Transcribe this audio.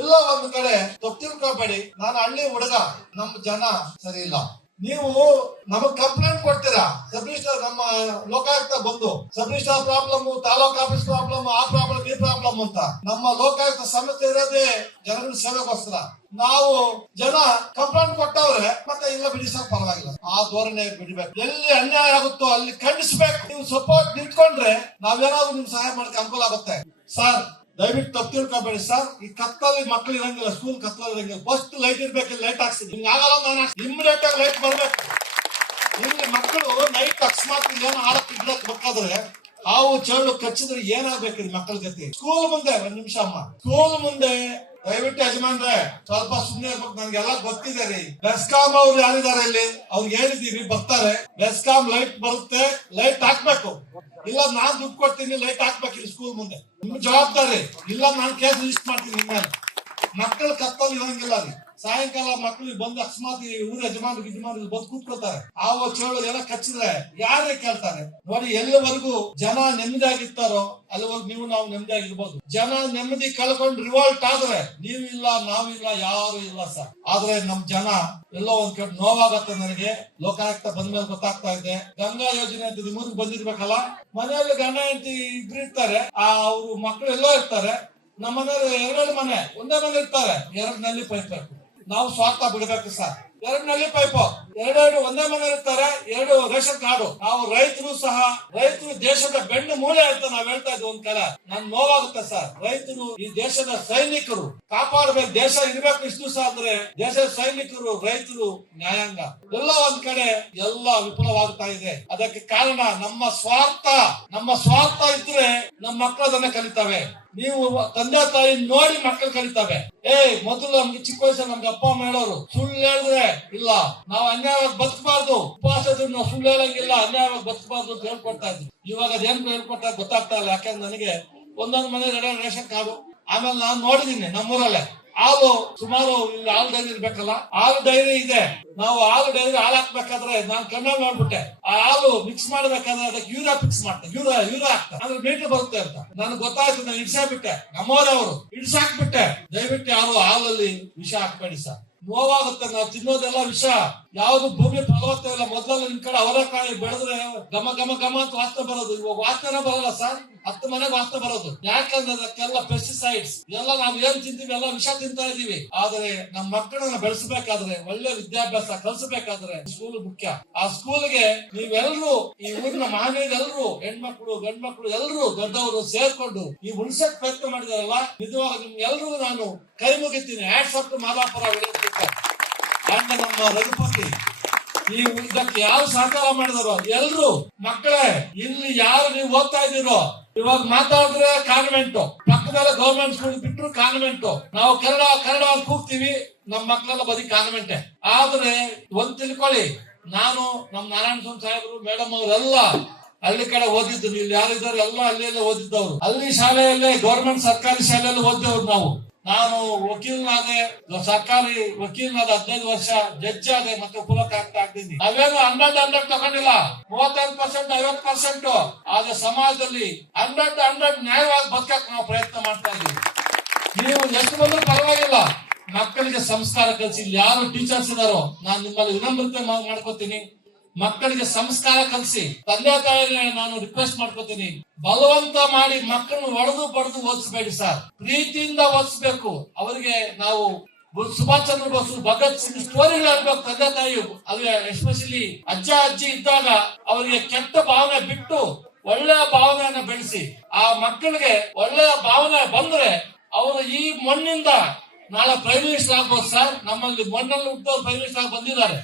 ಎಲ್ಲ ಒಂದು ಕಡೆ ತಪ್ಪು ತಿಳ್ಕೊಬೇಡಿ. ನಾನು ಹಳ್ಳಿ ಹುಡುಗ, ನಮ್ಮ ಜನ ಸರಿ ಇಲ್ಲ. ನೀವು ನಮಗ್ ಕಂಪ್ಲೇಂಟ್ ಕೊಡ್ತೀರಾ, ಸಬ್ ರಿಜಿಸ್ಟರ್ ನಮ್ಮ ಲೋಕಾಯುಕ್ತ ಬಂದು sub register problem, taluk office problem, ಆ ಪ್ರಾಬ್ಲಮ್ ಈ ಪ್ರಾಬ್ಲಮ್ ಅಂತ. ನಮ್ಮ ಲೋಕಾಯುಕ್ತ ಸಮಸ್ಯೆ ಇರೋದೇ ಜನಗಳ ಸೇವೆಗೋಸ್ಕರ. ನಾವು ಜನ ಕಂಪ್ಲೇಂಟ್ ಕೊಟ್ಟವ್ರೆ ಮತ್ತೆ ಇಲ್ಲ ಬಿಡಿ ಸರ್ ಪರವಾಗಿಲ್ಲ, ಆ ಧೋರಣೆ ಬಿಡಬೇಕು. ಎಲ್ಲಿ ಅನ್ಯಾಯ ಆಗುತ್ತೋ ಅಲ್ಲಿ ಖಂಡಿಸ್ಬೇಕು. ನೀವು ಸಪೋರ್ಟ್ ನಿಂತ್ಕೊಂಡ್ರೆ ನಾವೇನಾದ್ರೂ ನಿಮ್ ಸಹಾಯ ಮಾಡಕ್ಕೆ ಅನುಕೂಲ ಆಗುತ್ತೆ. ಸರ್ ದಯವಿಟ್ಟು ತಪ್ಪು ತಿಳ್ಕೊಬೇಡಿ ಸರ್. ಈ ಕತ್ತಲ್ಲಿ ಮಕ್ಳು ಇರಂಗಿಲ್ಲ, ಸ್ಕೂಲ್ ಕತ್ತಲ್ಲಿ ಇರಂಗಿಲ್ಲ. ಫಸ್ಟ್ ಲೈಟ್ ಇರ್ಬೇಕು, ಲೈಟ್ ಹಾಕ್ಸಿದ್ವಿ. ಹಿಂಗ ಆಗಲ್ಲ, ನಾನು ಇಮಿಡಿಯೇಟ್ ಆಗಿ ಲೈಟ್ ಬರ್ಬೇಕು. ಇಲ್ಲಿ ಮಕ್ಕಳು ನೈಟ್ ಅಕಸ್ಮಾತ್ ಏನೋ ಆಡಕ್ ಗಿಡಕ್ ಬೇಕಾದ್ರೆ ಹಾವು ಚೇಳು ಕಚ್ಚಿದ್ರೆ ಏನಾಗ್ಬೇಕ್ರಿ ಮಕ್ಕಳ ಜೊತೆ. ಸ್ಕೂಲ್ ಮುಂದೆ ಒಂದ್ ನಿಮಿಷ ಅಮ್ಮ, ಸ್ಕೂಲ್ ಮುಂದೆ ದಯವಿಟ್ಟು ಯಜಮಾನ್ರೆ ಸ್ವಲ್ಪ ಸುಮ್ಮನೆ ಇರ್ಬೇಕು. ನನ್ಗೆಲ್ಲ ಗೊತ್ತಿದೆ ರೀ. ಬೆಸ್ಕಾಂ ಅವ್ರು ಯಾರಿದ್ದಾರೆ ಇಲ್ಲಿ, ಅವ್ರಿಗೆ ಹೇಳಿದೀವಿ ಬರ್ತಾರೆ. ಬೆಸ್ಕಾಂ ಲೈಟ್ ಬರುತ್ತೆ, ಲೈಟ್ ಹಾಕ್ಬೇಕು. ಇಲ್ಲ ನಾನ್ ದುಡ್ಡು ಕೊಡ್ತೀನಿ, ಲೈಟ್ ಹಾಕ್ಬೇಕಿಲ್ಲ ಸ್ಕೂಲ್ ಮುಂದೆ. ನಿಮ್ ಜವಾಬ್ದಾರಿ. ಇಲ್ಲ ನಾನ್ ಕೇಸ್ ರಿಜಿಸ್ಟರ್ ಮಾಡ್ತೀನಿ ನಿಮ್ಮ ಮೇಲೆ. ಮಕ್ಕಳು ಕತ್ತಲ್ಲಿ ಇರಂಗಿಲ್ಲ ರೀ. ಸಾಯಂಕಾಲ ಮಕ್ಕಳು ಬಂದು ಅಕಸ್ಮಾತ್ ಊರ ಯಜಮಾನ್ರು ಬಂದು ಕೂತ್ಕೊಳ್ತಾರೆ. ಆವ ಚೇಳು ಎಲ್ಲ ಕಚ್ಚಿದ್ರೆ ಯಾರೇ ಕೇಳ್ತಾರೆ? ನೋಡಿ, ಎಲ್ಲಿವರೆಗೂ ಜನ ನೆಮ್ಮದಿಯಾಗಿರ್ತಾರೋ ಅಲ್ಲಿವರೆಗೂ ನಾವು ನೆಮ್ಮದಿಯಾಗಿರ್ಬೋದು. ಜನ ನೆಮ್ಮದಿ ಕಳ್ಕೊಂಡು ರಿವೋಲ್ಟ್ ಆದ್ರೆ ನೀವಿಲ್ಲ, ನಾವಿಲ್ಲ, ಯಾರು ಇಲ್ಲ ಸರ್. ಆದ್ರೆ ನಮ್ ಜನ ಎಲ್ಲೋ ಒಂದ್ ಕಡೆ ನೋವಾಗತ್ತೆ. ನನಗೆ ಲೋಕಾಯುಕ್ತ ಬಂದ್ಮೇಲೆ ಗೊತ್ತಾಗ್ತಾ ಇದೆ. ಗಂಗಾ ಯೋಜನೆ ಅಂತ ನಿಮ್ಮೂರಿಗೆ ಬಂದಿರ್ಬೇಕಲ್ಲ. ಮನೆಯಲ್ಲಿ ಗಂಡ ಹೆಂಡತಿ ಇಬ್ರು ಇರ್ತಾರೆ, ಅವ್ರು ಮಕ್ಕಳು ಎಲ್ಲೋ ಇರ್ತಾರೆ. ನಮ್ಮ ಮನೆಯಲ್ಲಿ ಎರಡೆರಡು ಮನೆ, ಒಂದೇ ಮನೆ ಇರ್ತಾರೆ. ಎರಡು ನಲ್ಲಿ ಪೈಪ್ ಬೇಕು. ನಾವು ಸ್ವಾರ್ಥ ಬಿಡಬೇಕು ಸರ್. ಎರಡು ನಲ್ಲಿ ಪೈಪ್, ಎರಡೆರಡು ಒಂದೇ ಮನೆ ಇರ್ತಾರೆ, ಎರಡು ರೇಷನ್ ಕಾರ್ಡು. ನಾವು ರೈತರು ಸಹ, ರೈತರು ದೇಶದ ಬೆನ್ನು ಮೂಳೆ ಅಂತ ನಾವ್ ಹೇಳ್ತಾ ಇದ್ವಿ ಒಂದ್ ಕಡೆ. ನನ್ ನೋವಾಗುತ್ತೆ ಸರ್. ರೈತರು ಈ ದೇಶದ ಸೈನಿಕರು, ಕಾಪಾಡಬೇಕು. ದೇಶ ಇರ್ಬೇಕು ಇಷ್ಟು ದಿವಸ ಅಂದ್ರೆ ದೇಶದ ಸೈನಿಕರು, ರೈತರು, ನ್ಯಾಯಾಂಗ ಎಲ್ಲ ಒಂದ್ ಕಡೆ ಎಲ್ಲ ವಿಫಲವಾಗ್ತಾ ಇದೆ. ಅದಕ್ಕೆ ಕಾರಣ ನಮ್ಮ ಸ್ವಾರ್ಥ. ನಮ್ಮ ಸ್ವಾರ್ಥ ಇದ್ರೆ ನಮ್ಮ ಮಕ್ಕಳು ಅದನ್ನ ಕಲಿತವೆ. ನೀವು ತಂದೆ ತಾಯಿ ನೋಡಿ ಮಕ್ಕಳು ಕಲಿತವೆ. ಮೊದಲು ನಮ್ಗೆ ಚಿಕ್ಕ ವಯಸ್ಸಲ್ಲಿ ನಮ್ಗೆ ಅಪ್ಪ ಅಮ್ಮ ಹೇಳೋರು, ಸುಳ್ಳು ಹೇಳಿದ್ರೆ ಇಲ್ಲ, ನಾವು ಅನ್ಯಾಯವಾಗಿ ಬದುಕಬಾರ್ದು, ಉಪವಾಸದ ನಾವು ಸುಳ್ಳು ಹೇಳಂಗಿಲ್ಲ, ಅನ್ಯಾಯವಾಗಿ ಬದುಕಬಾರ್ದು ಅಂತ ಹೇಳ್ಕೊಡ್ತಾ ಇದ್ವಿ. ಇವಾಗ ಅದೇನ್ ಹೇಳ್ಕೊಟ್ಟ ಗೊತ್ತಾಗ್ತಾ ಇಲ್ಲ. ಯಾಕಂದ್ರೆ ನನಗೆ ಒಂದೊಂದು ಮನೆ ಎರಡು ರೇಷನ್ ಕಾರ್ಡು. ಆಮೇಲೆ ನಾನು ನೋಡಿದೀನಿ ನಮ್ಮೂರಲ್ಲೇ ಹಾಲು ಸುಮಾರು ಇಲ್ಲಿ ಹಾಲು ಡೈರಿ ಇರ್ಬೇಕಲ್ಲ, ಹಾಲು ಡೈರಿ ಇದೆ. ನಾವು ಹಾಲು ಡೈರಿ ಹಾಲು ಹಾಕ್ಬೇಕಾದ್ರೆ ನಾನು ಕಣ್ಣಲ್ಲಿ ನೋಡ್ಬಿಟ್ಟೆ, ಆ ಹಾಲು ಮಿಕ್ಸ್ ಮಾಡ್ಬೇಕಾದ್ರೆ ಅದಕ್ಕೆ ಯೂರಿಯಾ ಫಿಕ್ಸ್ ಮಾಡ್ತಾರೆ, ಯೂರಿಯಾ ಹಾಕ್ತಾರೆ, ಅಂದ್ರೆ ಮೀಟರ್ ಬರುತ್ತೆ ಅಂತ ನನಗೆ ಗೊತ್ತಾಯ್ತು. ನಾನು ಇಡ್ಸಾಕ್ಬಿಟ್ಟೆ, ನಮ್ಮವರವರು ಇಡ್ಸಾಕ್ಬಿಟ್ಟೆ. ದಯವಿಟ್ಟು ಯಾರು ಹಾಲಲ್ಲಿ ವಿಷ ಹಾಕ್ಬೇಡಿ ಸರ್. ನೋವಾಗುತ್ತೆ. ನಾವು ತಿನ್ನೋದೆಲ್ಲ ವಿಷ. ಯಾವ್ದು ಭೂಮಿ ಫಲವತ್ತ ಇಲ್ಲ. ಮೊದಲು ನಿಮ್ ಕಡೆ ಅವರೆಕಾಯಿ ಬೆಳೆದ್ರೆ ಘಮ ಘಮ ಘಮ ಅಂತ ವಾಸನೆ ಬರೋದು. ಇವಾಗ ವಾಸನೆ ಬರಲ್ಲ ಸರ್, 10 ಮನೆಗೆ ವಾಸನೆ ಬರೋದು. ಯಾಕಂದ್ರೆ ಅದಕ್ಕೆಲ್ಲ ಪೆಸ್ಟಿಸೈಡ್ಸ್. ಎಲ್ಲ ನಾವ್ ಏನ್ ತಿಂತೀವಿ ಎಲ್ಲ ವಿಷ ತಿಂತಾ ಇದೀವಿ. ಆದ್ರೆ ನಮ್ಮ ಮಕ್ಕಳನ್ನ ಬೆಳೆಸಬೇಕಾದ್ರೆ, ಒಳ್ಳೆ ವಿದ್ಯಾಭ್ಯಾಸ ಕಲಿಸಬೇಕಾದ್ರೆ ಸ್ಕೂಲ್ ಮುಖ್ಯ. ಆ ಸ್ಕೂಲ್ಗೆ ನೀವೆಲ್ಲರೂ, ಈ ಊರಿನ ಮಹನೀಯರೆಲ್ಲರೂ, ಹೆಣ್ಮಕ್ಳು ಗಂಡ್ಮಕ್ಳು ಎಲ್ಲರೂ ದೊಡ್ಡವರು ಸೇರ್ಕೊಂಡು ಈ ಉಳಿಸಕ್ ಪ್ರಯತ್ನ ಮಾಡಿದಾರಲ್ಲ, ನಿಜವಾಗ ನಿಮ್ಗೆ ಎಲ್ರಿಗೂ ನಾನು ಕೈ ಮುಗಿತೀನಿ. Hats off to Madapura and ನಮ್ಮ ರಘುಪತಿ. ನೀವು ಇದಕ್ಕೆ ಯಾರು ಸಹಕಾರ ಮಾಡಿದಾರೋ ಎಲ್ರು ಮಕ್ಕಳೇ, ಇಲ್ಲಿ ಯಾರು ನೀವು ಓದ್ತಾ ಇದ್ದೀರೋ, ಇವಾಗ ಮಾತಾಡಿದ್ರೆ ಕಾನ್ವೆಂಟ್, ಪಕ್ಕದಲ್ಲ ಗವರ್ಮೆಂಟ್ ಸ್ಕೂಲ್ ಬಿಟ್ಟರು ಕಾನ್ವೆಂಟ್. ನಾವು ಕನ್ನಡ ಅಂತ ಕೂಗ್ತೀವಿ, ನಮ್ಮ ಮಕ್ಕಳೆಲ್ಲ ಬರೀ ಕಾನ್ವೆಂಟೆ. ಆದ್ರೆ ಒಂದ್ ತಿಳ್ಕೊಳ್ಳಿ, ನಾನು ನಮ್ಮ ನಾರಾಯಣ ಸ್ವಾಮಿ ಸಾಹೇಬರು, ಮೇಡಮ್ ಅವರೆಲ್ಲ ಹಳ್ಳಿ ಕಡೆ ಓದಿದ್ದು. ನೀವು ಯಾರಿದ್ದಾರೆ ಎಲ್ಲ ಹಳ್ಳಿಯಲ್ಲೇ ಓದಿದ್ದವ್ರು. ಹಳ್ಳಿ ಶಾಲೆಯಲ್ಲೇ, ಗೌರ್ಮೆಂಟ್ ಸರ್ಕಾರಿ ಶಾಲೆಯಲ್ಲಿ ಓದಿದವ್ರು ನಾವು. ನಾನು ವಕೀಲನಾದೆ, ಸರ್ಕಾರಿ ವಕೀಲನಾದ 15 ವರ್ಷ, ಜಡ್ಜ್ ಆದೆ, ಮತ್ತೆ ಪುಲಕ ಆಗ್ತಿದ್ದೀನಿ. ನಾವೇನು 100 ತಗೊಂಡಿಲ್ಲ, 35% 50%. ಆದ್ರೆ ಸಮಾಜದಲ್ಲಿ 100 ನ್ಯಾಯವಾಗಿ ಬದುಕಕ್ಕೆ ನಾವು ಪ್ರಯತ್ನ ಮಾಡ್ತಾ ಇದ್ದೀವಿ. ನೀವು ಎಷ್ಟು ಬಂದ್ರೂ ಪರವಾಗಿಲ್ಲ, ಮಕ್ಕಳಿಗೆ ಸಂಸ್ಕಾರ ಕಲಿಸಿ. ಇಲ್ಲಿ ಯಾರು ಟೀಚರ್ಸ್ ಇದಾರೋ ನಾನು ನಿಮ್ಮಲ್ಲಿ ವಿನಮ್ರತೆ ಮಾಡ್ಕೋತೀನಿ, ಮಕ್ಕಳಿಗೆ ಸಂಸ್ಕಾರ ಕಲಿಸಿ. ತಂದೆ ತಾಯಿಗೆ ನಾನು ರಿಕ್ವೆಸ್ಟ್ ಮಾಡ್ಕೋತೀನಿ, ಬಲವಂತ ಮಾಡಿ ಮಕ್ಕಳನ್ನು ಹೊಡೆದು ಬಡದು ಓದಿಸಬೇಡಿ ಸರ್. ಪ್ರೀತಿಯಿಂದ ಓದಿಸ್ಬೇಕು. ಅವರಿಗೆ ನಾವು ಸುಭಾಷ್ ಚಂದ್ರ ಬೋಸ್, ಭಗತ್ ಸಿಂಗ್ ಸ್ಟೋರಿಗಳು ಹೇಳ್ಬೇಕು ತಂದೆ ತಾಯಿ. ಅದು ಎಸ್ಪೆಷಲಿ ಅಜ್ಜ ಅಜ್ಜಿ ಇದ್ದಾಗ ಅವರಿಗೆ ಕೆಟ್ಟ ಭಾವನೆ ಬಿಟ್ಟು ಒಳ್ಳೆಯ ಭಾವನೆಯನ್ನ ಬೆಳೆಸಿ. ಆ ಮಕ್ಕಳಿಗೆ ಒಳ್ಳೆಯ ಭಾವನೆ ಬಂದ್ರೆ ಅವರು ಈ ಮಣ್ಣಿಂದ ನಾಳೆ ಪ್ರೈಮ್ ಮಿನಿಸ್ಟರ್ ಆಗ್ಬೋದು ಸರ್. ನಮ್ಮಲ್ಲಿ ಮಣ್ಣಲ್ಲಿ ಹುಟ್ಟೋರು ಪ್ರೈಮ್ ಮಿನಿಸ್ಟರ್ ಆಗಿ ಬಂದಿದ್ದಾರೆ.